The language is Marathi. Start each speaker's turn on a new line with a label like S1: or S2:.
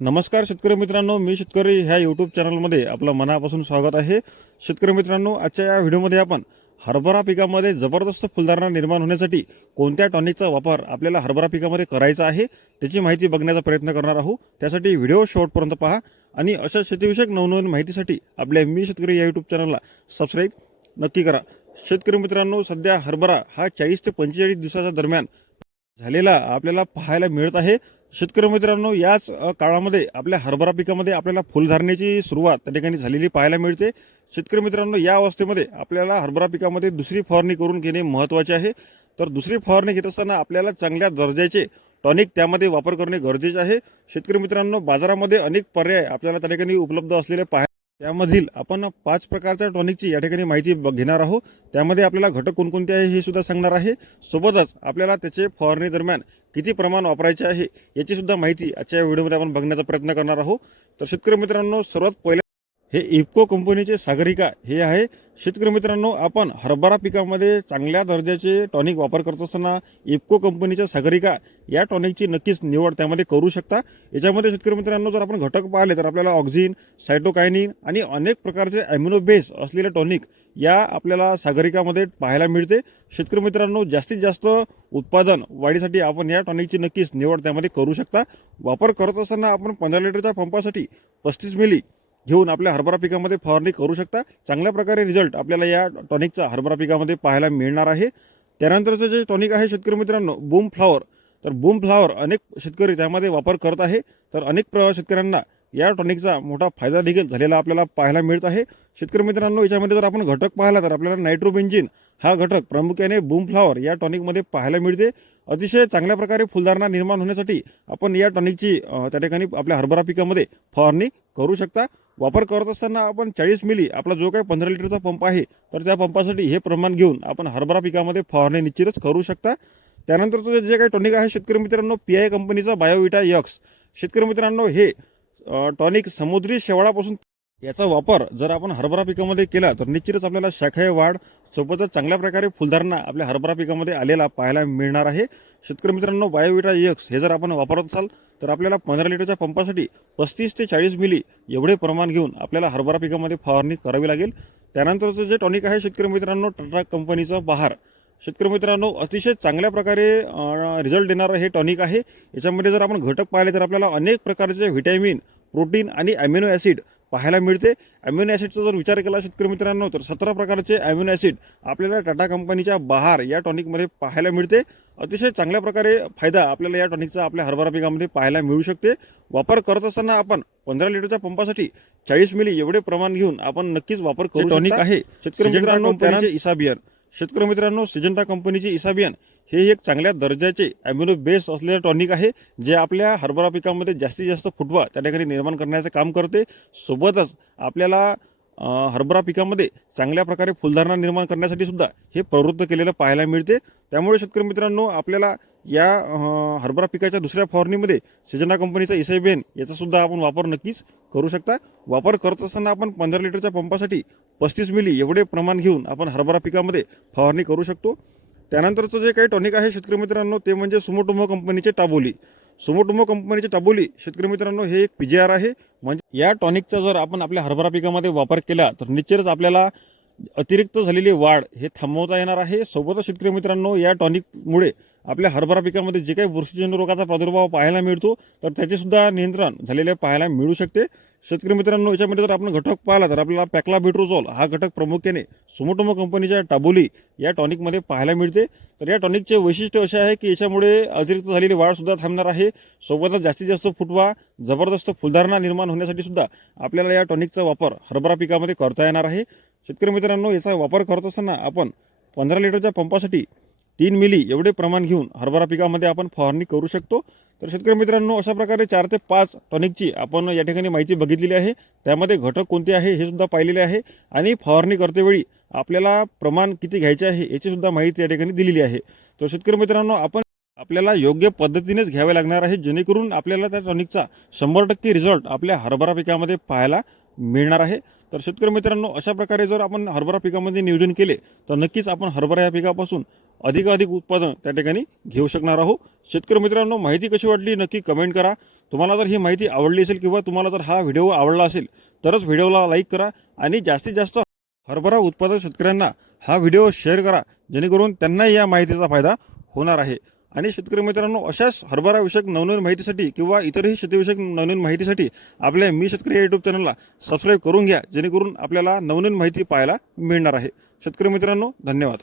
S1: नमस्कार शेतकरी मित्रांनो मी शेतकरी ह्या यूट्यूब चॅनलमध्ये आपलं मनापासून स्वागत आहे. शेतकरी मित्रांनो आजच्या या व्हिडिओमध्ये आपण हरभरा पिकामध्ये जबरदस्त फुलधारणा निर्माण होण्यासाठी कोणत्या टॉनिकचा वापर आपल्याला हरभरा पिकामध्ये करायचा आहे त्याची माहिती बघण्याचा प्रयत्न करणार आहोत. त्यासाठी व्हिडिओ शेवटपर्यंत पहा आणि अशा शेतीविषयक नवनवीन माहितीसाठी आपल्या मी शेतकरी या यूट्यूब चॅनलला सबस्क्राईब नक्की करा. शेतकरी मित्रांनो सध्या हरभरा हा चाळीस ते पंचेचाळीस दिवसाच्या दरम्यान झालेला आपल्याला पाहायला मिळत आहे. शेतकरी मित्रांनो याच काळामध्ये आपल्या हरभरा पिकामध्ये आपल्याला फुलधारणेची सुरुवात त्या ठिकाणी झालेली पाहायला मिळते. शेतकरी मित्रांनो या अवस्थेमध्ये आपल्याला हरभरा पिकामध्ये दुसरी फवारणी करून घेणे महत्त्वाचे आहे. तर दुसरी फवारणी घेत असताना आपल्याला चांगल्या दर्जाचे टॉनिक त्यामध्ये वापर करणे गरजेचे आहे. शेतकरी मित्रांनो बाजारामध्ये अनेक पर्याय आपल्याला त्या ठिकाणी उपलब्ध असलेले पाहाय त्यामधील आपण पाच प्रकारच्या टॉनिकची या ठिकाणी माहिती घेणार आहोत. त्यामध्ये आपल्याला घटक कोणकोणते आहे हे सुद्धा सांगणार आहे. सोबतच आपल्याला त्याचे फवारणी दरम्यान किती प्रमाण वापरायचे आहे याची सुद्धा माहिती आजच्या व्हिडिओमध्ये आपण बघण्याचा प्रयत्न करणार आहोत. तर शेतकरी मित्रांनो सर्वात पहिले हे इफ्को कंपनीचे सागरिका हे आहे. शेतकरी मित्रांनो आपण हरभरा पिकामध्ये चांगल्या दर्जाचे टॉनिक वापर करत असताना इफ्को कंपनीच्या सागरिका या टॉनिकची नक्कीच निवड त्यामध्ये करू शकता. याच्यामध्ये शेतकरी मित्रांनो जर आपण घटक पाहिले तर आपल्याला ऑक्झिन सायटोकायनिन आणि अनेक प्रकारचे ॲम्युनो बेस असलेले टॉनिक या आपल्याला सागरिकामध्ये पाहायला मिळते. शेतकरी मित्रांनो जास्तीत जास्त उत्पादन वाढीसाठी आपण या टॉनिकची नक्कीच निवड त्यामध्ये करू शकता. वापर करत असताना आपण पंधरा लिटरच्या पंपासाठी पस्तीस मिली घेऊन आपल्या हरभरा पिकामध्ये फवारणी करू शकता. चांगल्या प्रकारे रिझल्ट आपल्याला या टॉनिकचा हरभरा पिकामध्ये पाहायला मिळणार आहे. त्यानंतरचं जे टॉनिक आहे शेतकरी मित्रांनो बूम फ्लावर तर बूम फ्लावर अनेक शेतकरी त्यामध्ये वापर करत आहे. तर अनेक प्र शेतकऱ्यांना या टॉनिकचा मोठा फायदा देखील झालेला आपल्याला पाहायला मिळत आहे. शेतकरी मित्रांनो याच्यामध्ये जर आपण घटक पाहिला तर आपल्याला नायट्रोबेंजिन हा घटक प्रामुख्याने बूम फ्लावर या टॉनिकमध्ये पाहायला मिळते. अतिशय चांगल्या प्रकारे फुलधारणा निर्माण होण्यासाठी आपण या टॉनिकची त्या ठिकाणी आपल्या हरभरा पिकामध्ये फवारणी करू शकता. वापर करत असताना आपण चाळीस मिली आपला जो काही पंधरा लिटरचा पंप आहे तर त्या पंपासाठी हे प्रमाण घेऊन आपण हरभरा पिकामध्ये फवारणी निश्चितच करू शकता. त्यानंतरचं जे काही टॉनिक आहे शेतकरी मित्रांनो पी आय कंपनीचा बायोविटा यक्स. शेतकरी मित्रांनो हे टॉनिक समुद्री शेवाळापासून याचा वापर जर आपण हरभरा पिकामध्ये केला तर निश्चितच आपल्याला शाखाय वाढ सोबतच चांगल्या प्रकारे फुलधारणा आपल्या हरभरा पिकामध्ये आलेला पाहायला मिळणार आहे. शेतकरी मित्रांनो बायोविटा यक्स हे जर आपण वापरत असाल तर आपल्याला पंधरा लिटरच्या पंपासाठी पस्तीस ते चाळीस मिली एवढे प्रमाण घेऊन आपल्याला हरभरा पिकामध्ये फवारणी करावी लागेल. त्यानंतरचं जे टॉनिक आहे शेतकरी मित्रांनो टाटा कंपनीचं बहार. शेतकरी मित्रांनो अतिशय चांगल्या प्रकारे रिझल्ट देणारं हे टॉनिक आहे. याच्यामध्ये जर आपण घटक पाहिले तर आपल्याला अनेक प्रकारचे व्हिटॅमिन प्रोटीन आणि ॲमिनो ॲसिड पाहायला मिळते. अॅमिनो ॲसिडचा जर विचार केला शेतकरी मित्रांनो तर सतरा प्रकारचे अॅमिनो ॲसिड आपल्याला टाटा कंपनीच्या बहार या टॉनिकमध्ये पाहायला मिळते. अतिशय चांगल्या प्रकारे फायदा आपल्याला या टॉनिकचा आपल्या हरभरा पिकामध्ये पाहायला मिळू शकते. वापर करत असताना आपण पंधरा लिटरच्या पंपासाठी चाळीस मिली एवढे प्रमाण घेऊन आपण नक्कीच वापर करू टॉनिक आहे शेतकरी मित्रांनो इसाबियन. शेतकरी मित्रांनो सिजंटा कंपनीचे इसाबियन हे एक चांगल्या दर्जाचे ॲम्युनो बेस असलेले टॉनिक आहे जे आपल्या हरभरा पिकामध्ये जास्तीत जास्त फुटवा त्या ठिकाणी निर्माण करण्याचं काम करते. सोबतच आपल्याला हरभरा पिकामध्ये चांगल्या प्रकारे फुलधारणा निर्माण करण्यासाठी सुद्धा हे प्रवृत्त केलेलं पाहायला मिळते. त्यामुळे शेतकरी मित्रांनो आपल्याला या हरभरा पिकाच्या दुसऱ्या फवारणीमध्ये सिजना कंपनीचा इसायबेन याचासुद्धा आपण वापर नक्कीच करू शकता. वापर करत असताना आपण पंधरा लिटरच्या पंपासाठी पस्तीस मिली एवढे प्रमाण घेऊन आपण हरभरा पिकामध्ये फवारणी करू शकतो. त्यानंतरचं जे काही टॉनिक आहे शेतकरी मित्रांनो ते म्हणजे सुमोटोमो कंपनीचे टाबोली. सुमोटोमो कंपनीचे टाबोली शेतकरी मित्रांनो हे एक पी जी आर आहे. म्हणजे या टॉनिकचा जर आपण आपल्या हरभरा पिकामध्ये वापर केला तर निश्चितच आपल्याला अतिरिक्त झालेली वाढ हे थांबवता येणार आहे. सोबतच शेतकरी मित्रांनो या टॉनिकमुळे आपल्या हरभरा पिकामध्ये जे काही बुरशीजन्य रोगाचा प्रादुर्भाव पाहायला मिळतो तर त्याचेसुद्धा नियंत्रण झालेले पाहायला मिळू शकते. शेतकरी मित्रांनो याच्यामध्ये जर आपण घटक पाहिला तर आपल्याला पॅकला बिट्रोझोल हा घटक प्रामुख्याने सुमोटोमो कंपनीच्या टाबोली या टॉनिकमध्ये पाहायला मिळते. तर या टॉनिकचे वैशिष्ट्य असे आहे की याच्यामुळे अतिरिक्त झालेली वाढसुद्धा थांबणार आहे. सोबतच जास्तीत जास्त फुटवा जबरदस्त फुलधारणा निर्माण होण्यासाठी सुद्धा आपल्याला या टॉनिकचा वापर हरभरा पिकामध्ये करता येणार आहे. शेतकरी मित्रांनो याचा वापर करत असताना आपण पंधरा लिटरच्या पंपासाठी तीन मिली एवढे प्रमाण घेऊन हरभरा पिकामध्ये आपण फवारणी करू शकतो. तर शेतकरी मित्रांनो अशा प्रकारे चार ते पाच टॉनिकची आपण या ठिकाणी माहिती बघितलेली आहे. त्यामध्ये घटक कोणते आहे हे सुद्धा पाहिलेले आहे. आणि फवारणी करतेवेळी आपल्याला प्रमाण किती घ्यायचे आहे याची सुद्धा माहिती या ठिकाणी दिलेली आहे. तर शेतकरी मित्रांनो आपण आपल्याला योग्य पद्धतीनेच घ्यावे लागणार आहे जेणेकरून आपल्याला त्या टॉनिकचा शंभर टक्के रिझल्ट आपल्या हरभरा पिकामध्ये पाहायला मिळणार आहे. तर शेतकरी मित्रांनो अशा प्रकारे जर आपण हरभरा पिकामध्ये नियोजन केले तर नक्कीच आपण हरभरा या पिकापासून अधिकाधिक उत्पादन त्या ठिकाणी घेऊ शकणार आहोत. शेतकरी मित्रांनो माहिती कशी वाटली नक्की कमेंट करा. तुम्हाला जर ही माहिती आवडली असेल किंवा तुम्हाला जर हा व्हिडिओ आवडला असेल तरच व्हिडिओला लाईक करा आणि जास्तीत जास्त हरभरा उत्पादक शेतकऱ्यांना हा व्हिडिओ शेअर करा जेणेकरून त्यांनाही या माहितीचा फायदा होणार आहे. आणि शेतकरी मित्रांनो अशाच हरभरा विषयक नवनवीन माहितीसाठी किंवा इतरही शेतीविषयक नवनवीन माहितीसाठी आपल्या मी शेतकरी या युट्यूब चॅनलला सबस्क्राईब करून घ्या जेणेकरून आपल्याला नवनवीन माहिती पाहायला मिळणार आहे. शेतकरी मित्रांनो धन्यवाद.